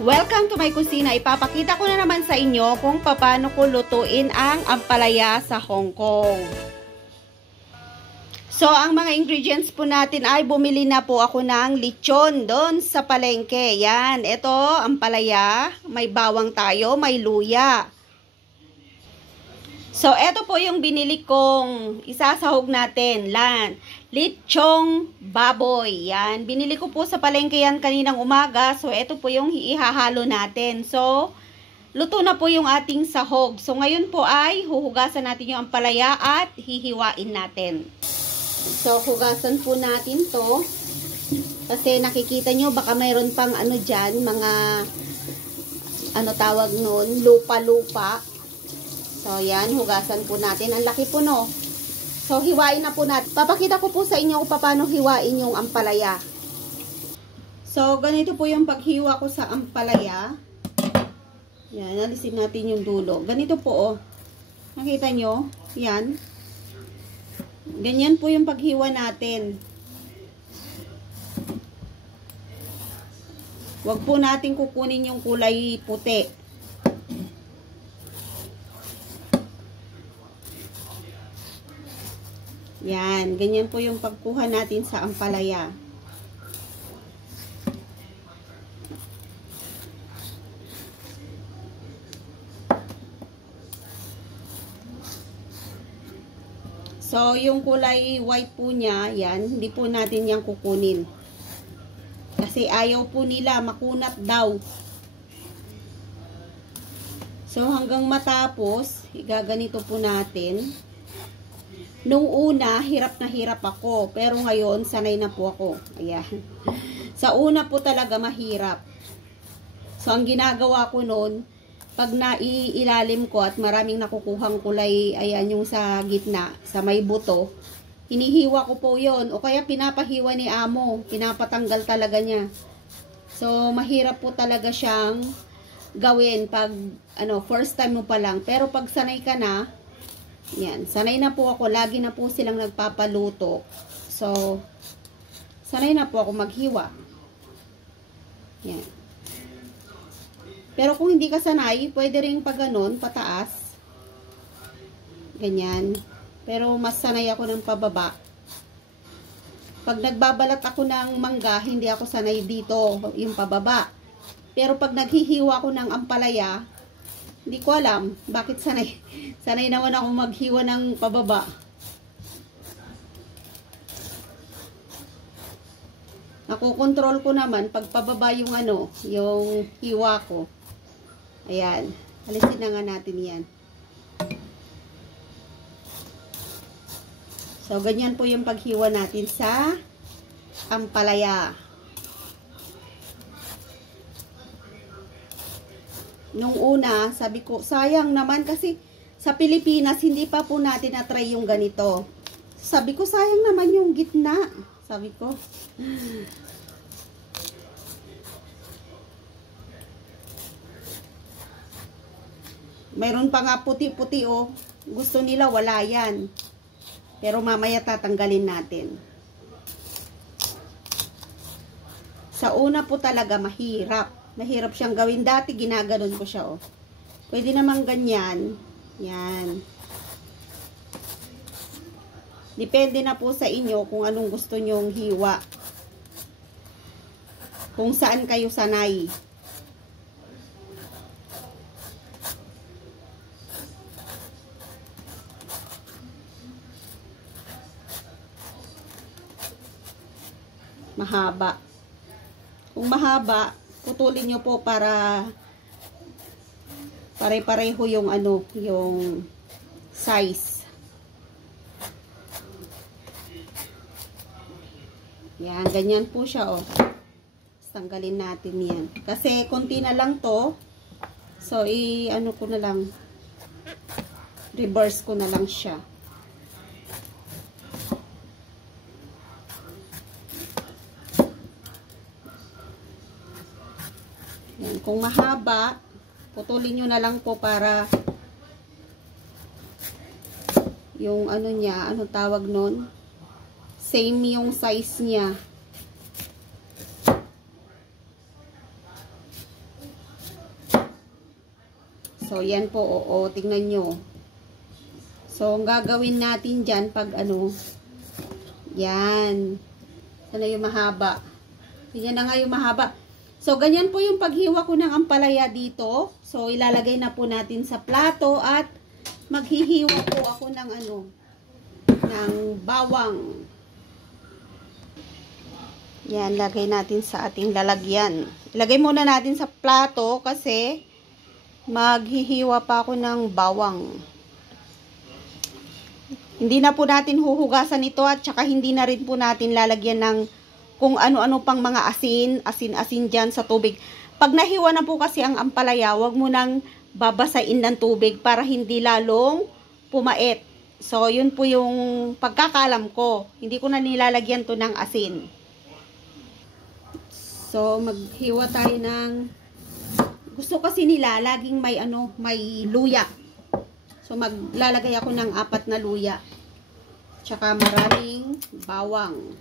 Welcome to my kusina. Ipapakita ko na naman sa inyo kung paano ko lutuin ang ampalaya sa Hong Kong. So, ang mga ingredients po natin ay bumili na po ako ng lechon doon sa palengke. Yan, ito ampalaya, may bawang tayo, may luya. So, ito po yung binili kong isasahog natin. Lechong baboy. Yan. Binili ko po sa palengke yan kaninang umaga. So, ito po yung ihahalo natin. So, luto na po yung ating sahog. So, ngayon po ay huhugasan natin yung ampalaya at hihiwain natin. So, hugasan po natin to. Kasi nakikita nyo, baka mayroon pang ano dyan, mga, ano tawag nun, lupa-lupa. So, yan, hugasan po natin. Ang laki po, no? So, hiwain na po natin. Papakita ko po sa inyo kung paano hiwain yung ampalaya. So, ganito po yung paghiwa ko sa ampalaya. Yan, alisin natin yung dulo. Ganito po, oh. Nakita nyo? Yan. Ganyan po yung paghiwa natin. Huwag po natin kukunin yung kulay puti. Yan, ganyan po yung pagkuha natin sa ampalaya. So, yung kulay white po niya, yan, hindi po natin yan kukunin. Kasi ayaw po nila, makunat daw. So, hanggang matapos, igaganito po natin. Nung una, hirap na hirap ako. Pero ngayon, sanay na po ako. Ayan. Sa una po talaga mahirap. So, ang ginagawa ko noon, pag naiilalim ko at maraming nakukuhang kulay, ayan yung sa gitna, sa may buto, hinihiwa ko po yon. O kaya pinapahiwa ni amo. Pinapatanggal talaga niya. So, mahirap po talaga siyang gawin pag, first time mo pa lang. Pero pag sanay ka na, yan, sanay na po ako. Lagi na po silang nagpapaluto. So, sanay na po ako maghiwa. Yan. Pero kung hindi ka sanay, pwede rin pag ganon, pataas. Ganyan. Pero mas sanay ako ng pababa. Pag nagbabalat ako ng mangga, hindi ako sanay dito, yung pababa. Pero pag naghihiwa ako ng ampalaya, hindi ko alam bakit sanay. Sanay naman ako maghiwa ng pababa. Nakokontrol ko naman pag pababa yung yung hiwa ko. Ayan. Alisin na nga natin yan. So, ganyan po yung paghiwa natin sa ampalaya. Nung una, sabi ko, sayang naman kasi sa Pilipinas, hindi pa po natin na-try yung ganito. Sabi ko, sayang naman yung gitna. Sabi ko. Mayroon pa nga puti-puti, oh. Gusto nila, wala yan. Pero mamaya tatanggalin natin. Sa una po talaga, mahirap. Mahirap siyang gawin. Dati, ginaganon ko siya, oh. Pwede namang ganyan. Yan. Depende na po sa inyo kung anong gusto nyong hiwa. Kung saan kayo sanay. Mahaba. Kung mahaba, putulin nyo po para pare-pareho yung yung size. Yan, ganyan po siya, oh. Tanggalin natin yan. Kasi konti na lang to. So, ko na lang. Reverse ko na lang siya. Yan, kung mahaba, putulin nyo na lang po para yung niya, anong tawag nun? Same yung size niya. So, yan po, oo, tingnan nyo. So, ang gagawin natin dyan, pag ano, yan. Sana yung mahaba. Yan na nga yung mahaba. So, ganyan po yung paghiwa ko ng ampalaya dito. So, ilalagay na po natin sa plato at maghihiwa po ako ng ano, ng bawang. Yan, lagay natin sa ating lalagyan. Ilagay muna natin sa plato kasi maghihiwa pa ako ng bawang. Hindi na po natin huhugasan ito at saka hindi na rin po natin lalagyan ng kung ano-ano pang mga asin dyan sa tubig. Pag nahiwa na po kasi ang ampalaya, wag mo nang babasain ng tubig para hindi lalong pumait. So, yun po yung pagkakalam ko. Hindi ko na nilalagyan to ng asin. So, maghiwa tayo ng, gusto kasi nila, laging may ano, may luya. So, maglalagay ako ng 4 na luya. Tsaka maraming bawang.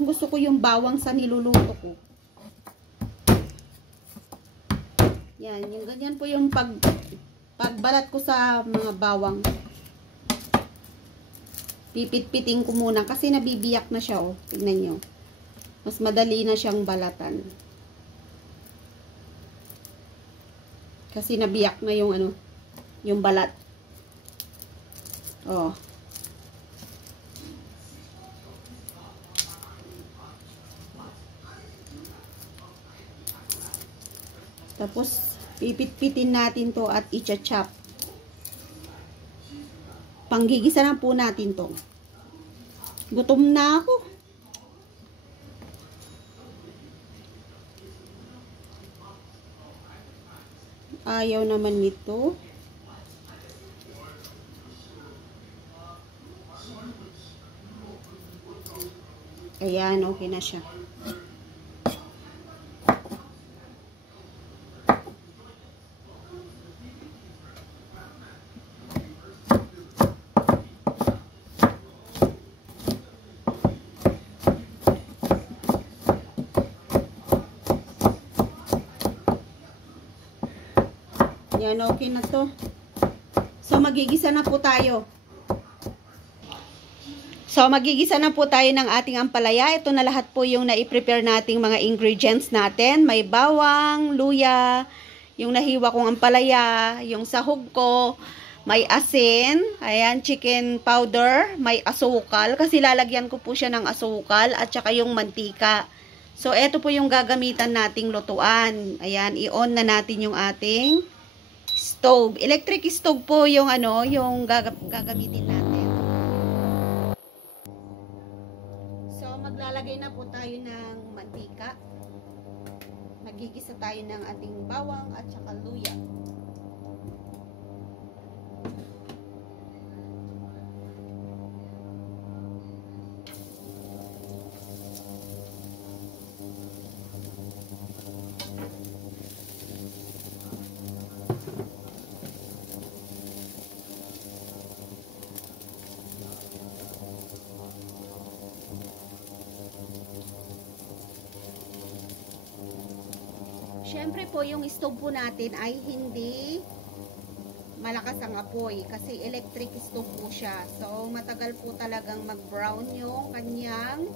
Gusto ko yung bawang sa niluluto ko. Yan, yung ganyan po yung pagbalat ko sa mga bawang. Pipit-piting ko muna kasi nabibiyak na siya, oh. Tingnan nyo. Mas madali na siyang balatan. Kasi nabiyak na yung ano, yung balat. Oh. Tapos, pipit-pitin natin to at i-chop. Panggigisa na po natin to. Gutom na ako. Ayaw naman nito. Ayan, okay na siya. Yan, okay na to. So, magigisa na po tayo. So, magigisa na po tayo ng ating ampalaya. Ito na lahat po yung na-prepare nating mga ingredients natin. May bawang, luya, yung nahiwa kong ampalaya, yung sahog ko, may asin, ayan, chicken powder, may asukal, kasi lalagyan ko po siya ng asukal, at saka yung mantika. So, ito po yung gagamitan nating lutuan. Ayan, i-on na natin yung ating stove. Electric stove po yung ano, yung gagamitin natin. So, maglalagay na po tayo ng mantika. Magigisa tayo ng ating bawang at saka luya. Siyempre po, yung stove po natin ay hindi malakas ang apoy kasi electric stove po siya. So, matagal po talagang mag-brown yung kanyang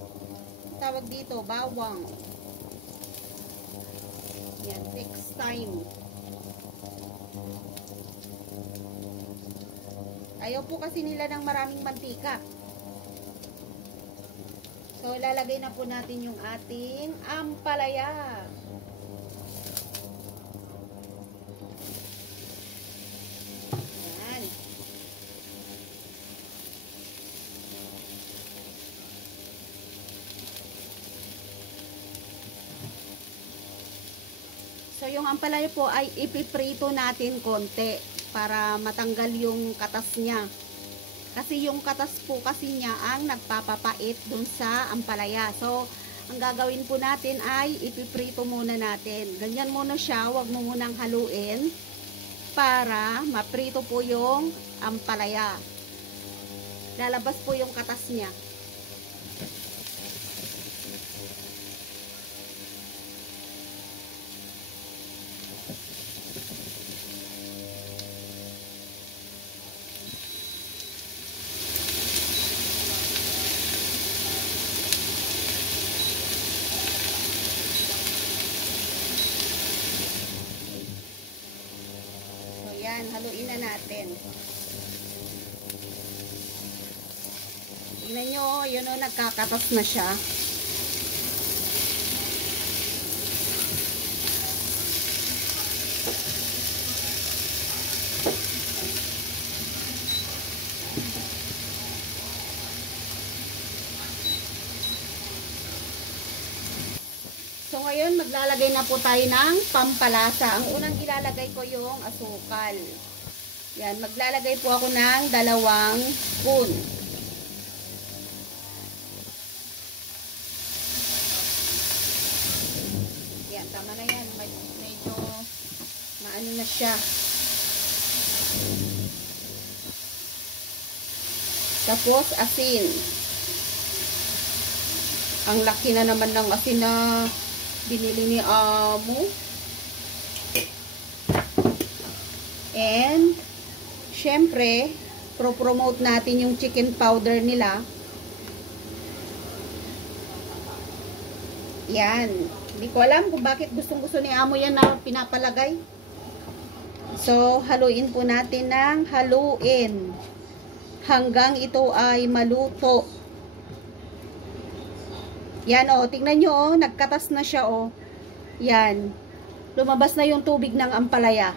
tawag dito, bawang. Yan, takes time. Ayaw po kasi nila ng maraming mantika. So, ilalagay na po natin yung ating ampalaya. So, yung ampalaya po ay ipiprito natin konti para matanggal yung katas niya. Kasi yung katas po kasi niya ang nagpapapait dun sa ampalaya. So, ang gagawin po natin ay ipiprito muna natin. Ganyan muna siya, wag mo munang haluin para maprito po yung ampalaya. Lalabas po yung katas niya. haluin na natin. Tingnan nyo, yun o, nagkakatas na siya. So ngayon, maglalagay na po tayo ng pampalasa. Ang unang ilalagay ko yung asukal. Yan, maglalagay po ako ng 2 spoon. Yan, tama na yan. Medyo maano na siya. Tapos, asin. Ang laki na naman ng asin na binili ni Amo. And, syempre, pro-promote natin yung chicken powder nila. Yan. Hindi ko alam kung bakit gustong-gusto ni Amo yan na pinapalagay. So, haluin po natin ng haluin. Hanggang ito ay maluto. Yan o, tingnan nyo o, nagkatas na siya o. Yan. Lumabas na yung tubig ng ampalaya.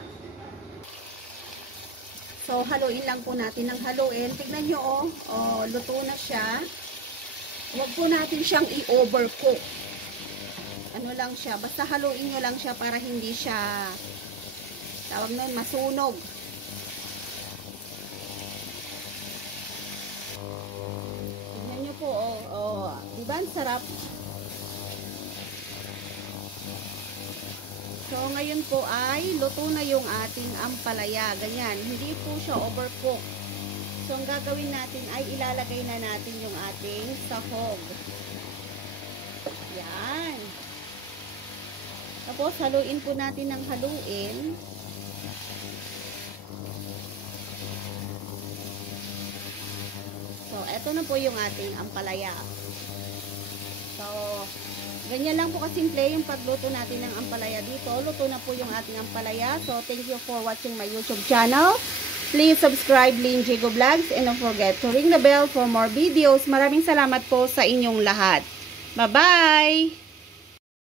So, haluin lang po natin ng haluin. Tingnan nyo o, luto na siya. Huwag po natin siyang i-overcook. Ano lang siya, basta haluin nyo lang siya para hindi siya, tawag nun, masunog. Po, diba ang sarap? So, ngayon po ay luto na yung ating ampalaya. Ganyan, hindi po siya overcook. So, ang gagawin natin ay ilalagay na natin yung ating sahog. Yan. Tapos, haluin po natin ng haluin. So, eto na po yung ating ampalaya. So, ganyan lang po kasimple yung pagluto natin ng ampalaya dito. Luto na po yung ating ampalaya. So, thank you for watching my YouTube channel. Please subscribe Lynn Jago Vlogs and don't forget to ring the bell for more videos. Maraming salamat po sa inyong lahat. Bye-bye!